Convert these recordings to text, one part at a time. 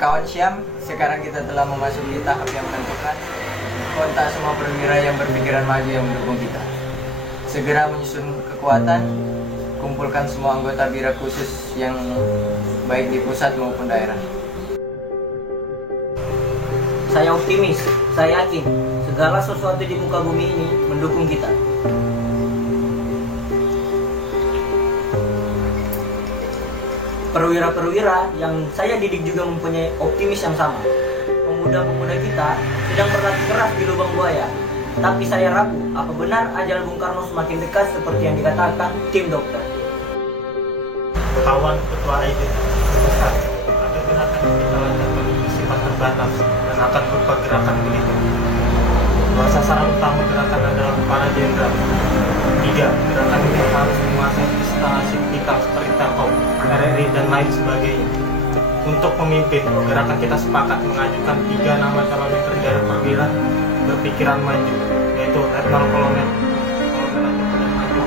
Kawan Syam, sekarang kita telah memasuki tahap yang menentukan. Kontak semua perwira yang berpikiran maju yang mendukung kita. Segera menyusun kekuatan, kumpulkan semua anggota bira khusus yang baik di pusat maupun daerah. Saya optimis, saya yakin segala sesuatu di muka bumi ini mendukung kita. Perwira-perwira yang saya didik juga mempunyai optimis yang sama. Pemuda-pemuda kita sedang berlatih keras di lubang buaya. Tapi saya ragu, apa benar ajal Bung Karno semakin dekat seperti yang dikatakan tim dokter? Kawan ketua ID besar, ada gerakan yang kita lakukan bersifat terbatas dan akan berupa gerakan militer. Dua sasaran utama gerakan adalah para jenderal. 3. Gerakan ini harus menguasai instalasi vital seperti Telkom, RRI, dan lain sebagainya. Untuk pemimpin, gerakan kita sepakat mengajukan 3 nama calon yang terdiri dari perwira berpikiran maju, yaitu Letnan Kolonel dan Maju.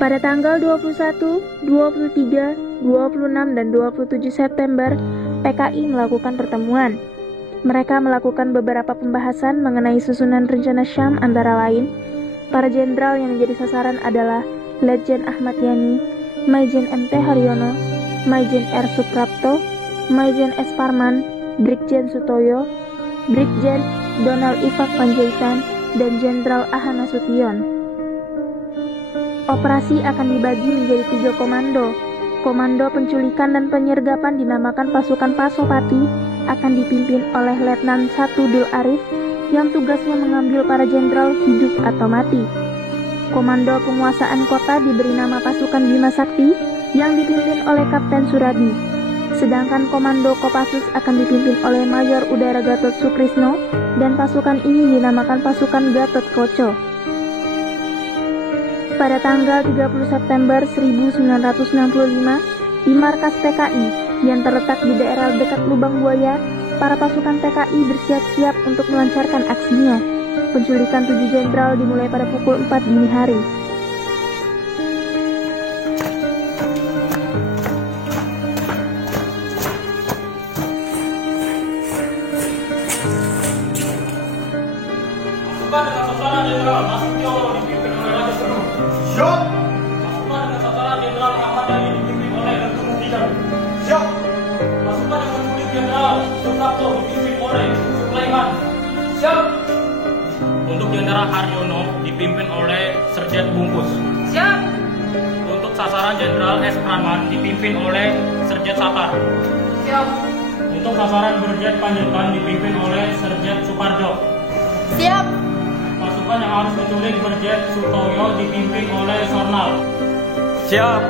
Pada tanggal 21, 23, 26, dan 27 September, PKI melakukan pertemuan. Mereka melakukan beberapa pembahasan mengenai susunan rencana Syam, antara lain, para jenderal yang menjadi sasaran adalah Letjen Ahmad Yani, Maijen MT Haryono, Maijen R. Suprapto, Maijen S. Parman, Brigjen Sutoyo, Brigjen Donald Ifak Panjaitan, dan Jenderal Ahana Sution. Operasi akan dibagi menjadi 3 komando. Komando penculikan dan penyergapan dinamakan pasukan Pasopati akan dipimpin oleh Letnan 1 Dul Arif yang tugasnya mengambil para jenderal hidup atau mati. Komando penguasaan kota diberi nama pasukan Bima Sakti yang dipimpin oleh Kapten Suradi. Sedangkan Komando Kopassus akan dipimpin oleh Mayor Udara Gatot Sukrisno dan pasukan ini dinamakan pasukan Gatot Koco. Pada tanggal 30 September 1965, di markas PKI yang terletak di daerah dekat Lubang Buaya, para pasukan PKI bersiap-siap untuk melancarkan aksinya. Penculikan 7 jenderal dimulai pada pukul 4 dini hari. Pasukan dengan sasaran jenderal Nasution dipimpin oleh Raja Senu. Siap. Pasukan dengan sasaran jenderal Ahmad Yani dipimpin oleh Letkol Tiga. Siap. Pasukan dengan penculik jenderal Suprapto dipimpin oleh Sulaiman. Siap. Untuk jenderal Haryono dipimpin oleh Serjen Bungkus. Siap. Untuk sasaran jenderal S. Pranman dipimpin oleh Serjen Satar. Siap. Untuk sasaran Brigjen Panjaitan dipimpin oleh Serjen Suparjo. Siap. Pasukan yang harus menculik Brigjen Sutoyo dipimpin oleh Sornal. Siap.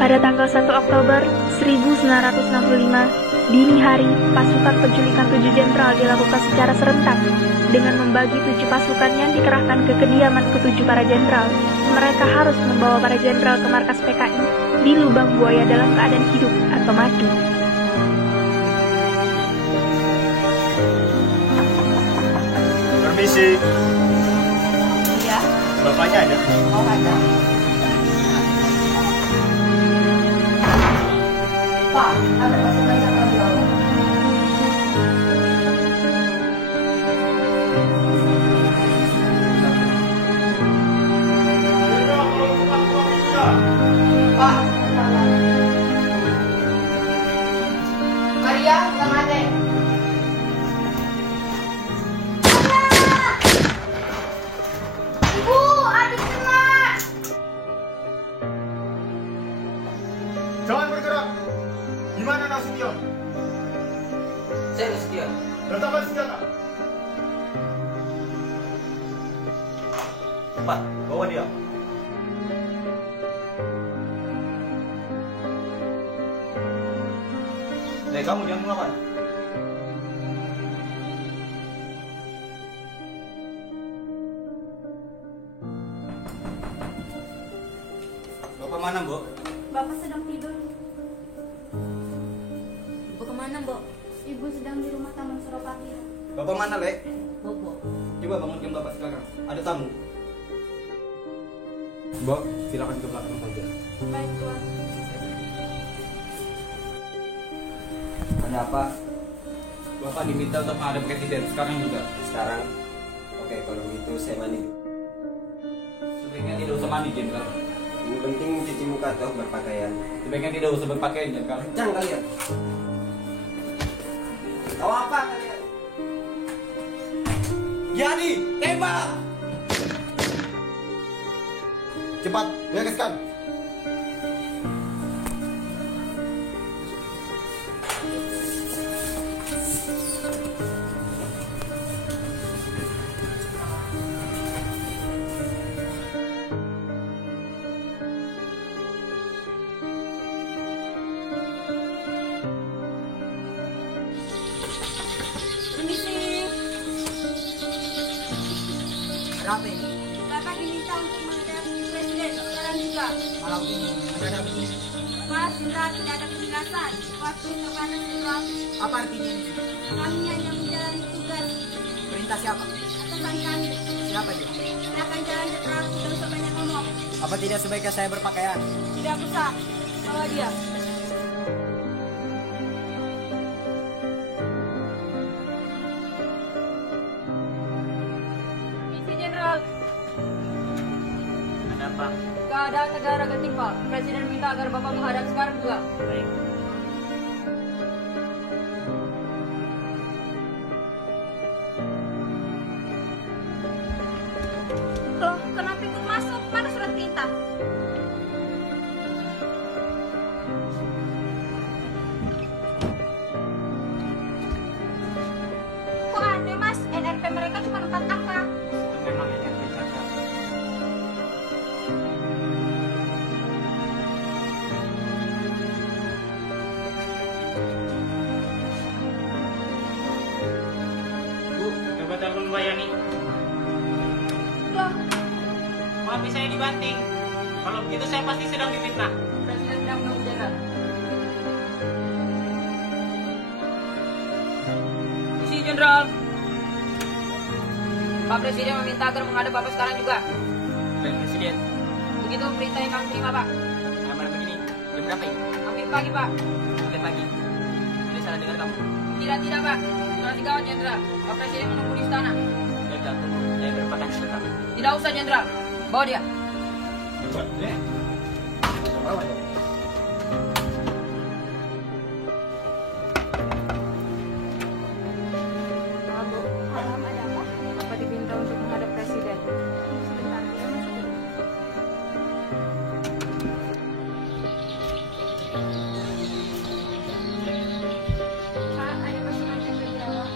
Pada tanggal 1 Oktober 1965, dini hari, pasukan penculikan 7 jenderal dilakukan secara serentak dengan membagi 7 pasukan yang dikerahkan ke kediaman ke-7 para jenderal. Mereka harus membawa para jenderal ke markas PKI di Lubang Buaya dalam keadaan hidup atau mati. Permisi. Iya. Bapaknya ada? Oh, ada. Pak, ada pasukan yang lebih lama. Pak, Maria, yang ada. Ibu, adik kena. Jangan bergerak. Di mana Nasution? Saya Nasution. Letakkan senjata. Cepat, bawa dia. Kamu jangan melawan. Bapak mana, Bu? Bapak sedang tidur. Mbok? Ibu sedang di rumah Taman Suropati. Bapak mana, Lek? Bobo. Coba bangunkan Bapak sekarang. Ada tamu. Mbak, silakan ke belakang saja. Baik, Tuan. Ada apa? Bapak diminta untuk menghadap presiden sekarang juga. Sekarang, oke kalau gitu saya mandi. Sebaiknya tidak usah mandi, Jenderal. Yang penting cuci muka atau berpakaian. Sebaiknya tidak usah berpakaian, Jenderal. Kencang kalian. Tahu apa kalian? Yani, tembak! Cepat, bereskan. Permisi. Kenapa ini? Kakak diminta untuk menghadap Presiden sekarang juga. Malam ini ada begini. Mas, Indra tidak ada penjelasan. Waktu terbatas Indra. Apa artinya ini? Kami hanya menjalani tugas. Perintah siapa? Atasan kami. Siapa dia? Silakan jalan cepat, tidak usah banyak ngomong. Apa tidak sebaiknya saya berpakaian? Tidak usah. Bawa dia. Misi Jenderal. Ada apa? Keadaan negara genting, Pak. Presiden minta agar Bapak menghadap sekarang juga. Baik. Loh, kenapa ikut masuk? Mana surat perintah? Kok aneh, Mas? NRP mereka cuma 4 angka. Itu memang yang dicatat. Bu, coba telepon Mbak Yani. Loh, Maaf saya dibanting. Kalau begitu saya pasti sedang difitnah. Presiden sedang menunggu Jenderal. Isi Jenderal. Pak Presiden meminta agar menghadap Bapak sekarang juga. Baik, Presiden. Begitu perintah yang kami terima, Pak. Malam begini. Jam berapa ini? Hampir pagi, Pak. Sampai pagi. Tidak salah dengar kamu. Tidak, Pak. Sudah digawat, Jenderal. Pak Presiden menunggu di istana. Baiklah, tunggu. Saya berpakaian sebentar. Tidak usah, Jenderal. Bawa dia. Cepat, Lek. Bawa dong. Malam ada apa? Bapak diminta untuk menghadap Presiden. Sebentar, dia masuk dulu. Pak, ada pasukan jaga di bawah.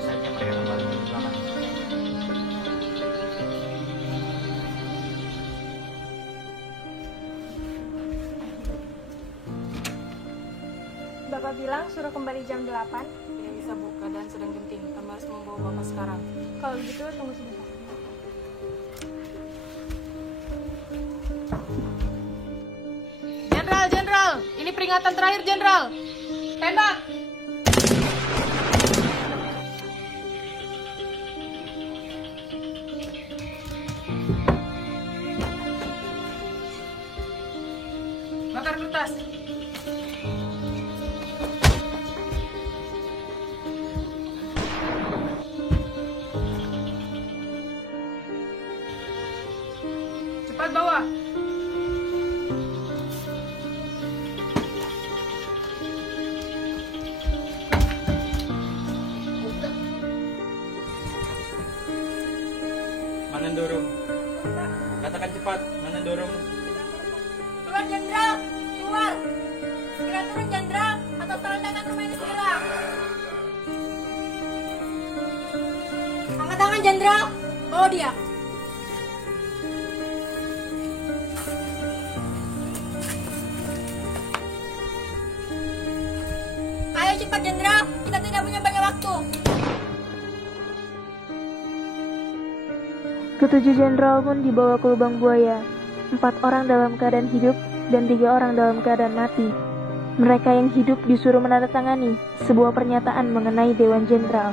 Saja mereka kembali ke belakang. Bapak bilang suruh kembali jam 8. Tidak bisa, Bu. Keadaan sedang genting. Kami harus membawa Bapak sekarang. Kalau begitu tunggu sebentar. Jenderal. Ini peringatan terakhir, Jenderal. Tembak. Bakar kertas. Cepat bawa. Manandorong. Katakan cepat, Manandorong. Keluar Jenderal, keluar. Segera turun Jenderal, atau tanda tangan rumah ini segera. Angkat tangan Jenderal, bawa dia. Ayo cepat Jenderal, kita tidak punya banyak waktu. Ketujuh jenderal pun dibawa ke lubang buaya. 4 orang dalam keadaan hidup dan 3 orang dalam keadaan mati. Mereka yang hidup disuruh menandatangani sebuah pernyataan mengenai Dewan Jenderal.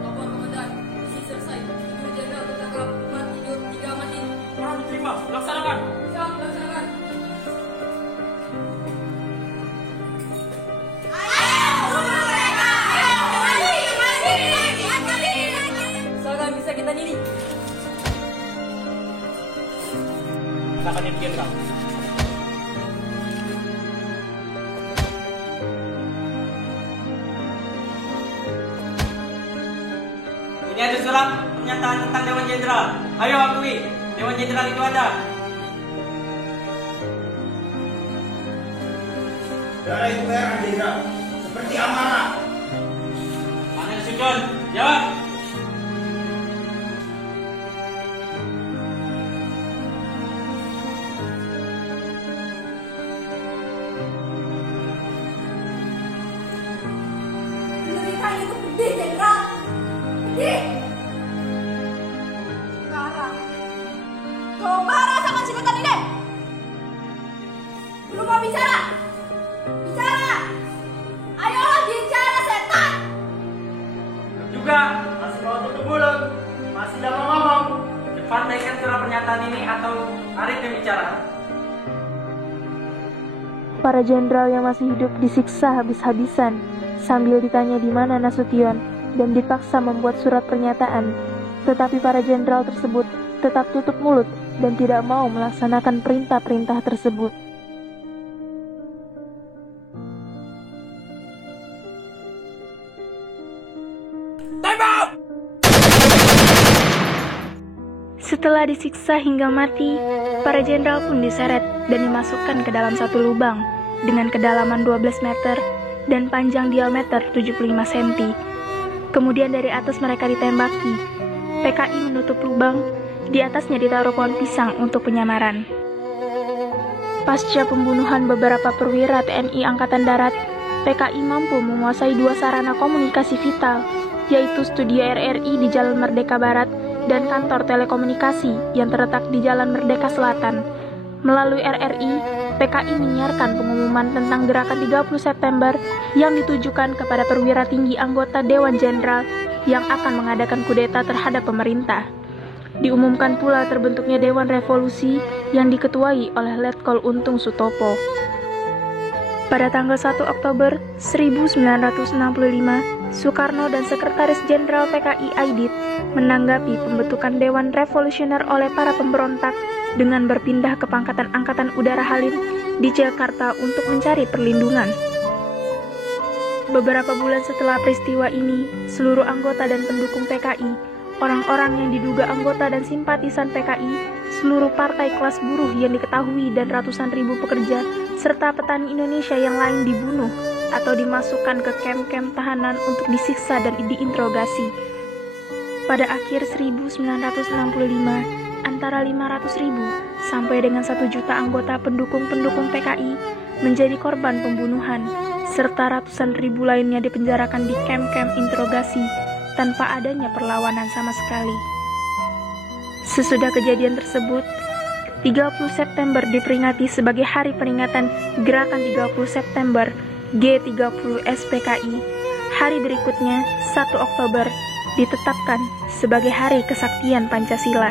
Lapor komandan, misi selesai. Tujuh jenderal tertangkap, 4 hidup, 3 mati. Orang diterima, laksanakan. Siap, laksanakan. Misalkan bisa kita nini. Silakan Ibu Jenderal. Ini ada surat pernyataan tentang Dewan Jenderal. Ayo akui, Dewan Jenderal itu ada. Darah itu merah, Jenderal. Seperti amarah. Mana yang sujud? Jawab. Penderitaan itu pedih, Jenderal. Pedih. Sekarang, coba rasakan sikatan ini. Belum mau bicara? Bicara. Ayolah bicara, setan. Juga masih mau tutup mulut, masih tidak mau ngomong. Cepat naikkan surat pernyataan ini atau Arif yang bicara. Para jenderal yang masih hidup disiksa habis-habisan sambil ditanya di mana Nasution dan dipaksa membuat surat pernyataan. Tetapi para jenderal tersebut tetap tutup mulut dan tidak mau melaksanakan perintah-perintah tersebut. Setelah disiksa hingga mati, para jenderal pun diseret dan dimasukkan ke dalam satu lubang dengan kedalaman 12 meter dan panjang diameter 75 cm. Kemudian dari atas mereka ditembaki. PKI menutup lubang, di atasnya ditaruh pohon pisang untuk penyamaran. Pasca pembunuhan beberapa perwira TNI Angkatan Darat, PKI mampu menguasai 2 sarana komunikasi vital, yaitu studio RRI di Jalan Merdeka Barat dan kantor telekomunikasi yang terletak di Jalan Merdeka Selatan. Melalui RRI, PKI menyiarkan pengumuman tentang gerakan 30 September yang ditujukan kepada perwira tinggi anggota Dewan Jenderal yang akan mengadakan kudeta terhadap pemerintah. Diumumkan pula terbentuknya Dewan Revolusi yang diketuai oleh Letkol Untung Sutopo. Pada tanggal 1 Oktober 1965, Soekarno dan Sekretaris Jenderal PKI Aidit menanggapi pembentukan Dewan Revolusioner oleh para pemberontak dengan berpindah ke Pangkatan Angkatan Udara Halim di Jakarta untuk mencari perlindungan. Beberapa bulan setelah peristiwa ini, seluruh anggota dan pendukung PKI, orang-orang yang diduga anggota dan simpatisan PKI, seluruh partai kelas buruh yang diketahui dan ratusan ribu pekerja, serta petani Indonesia yang lain dibunuh atau dimasukkan ke kem-kem tahanan untuk disiksa dan diinterogasi. Pada akhir 1965, antara 500.000 sampai dengan 1 juta anggota pendukung-pendukung PKI menjadi korban pembunuhan, serta ratusan ribu lainnya dipenjarakan di kem-kem interogasi tanpa adanya perlawanan sama sekali. Sesudah kejadian tersebut, 30 September diperingati sebagai hari peringatan Gerakan 30 September G30 SPKI. Hari berikutnya, 1 Oktober, ditetapkan sebagai Hari Kesaktian Pancasila.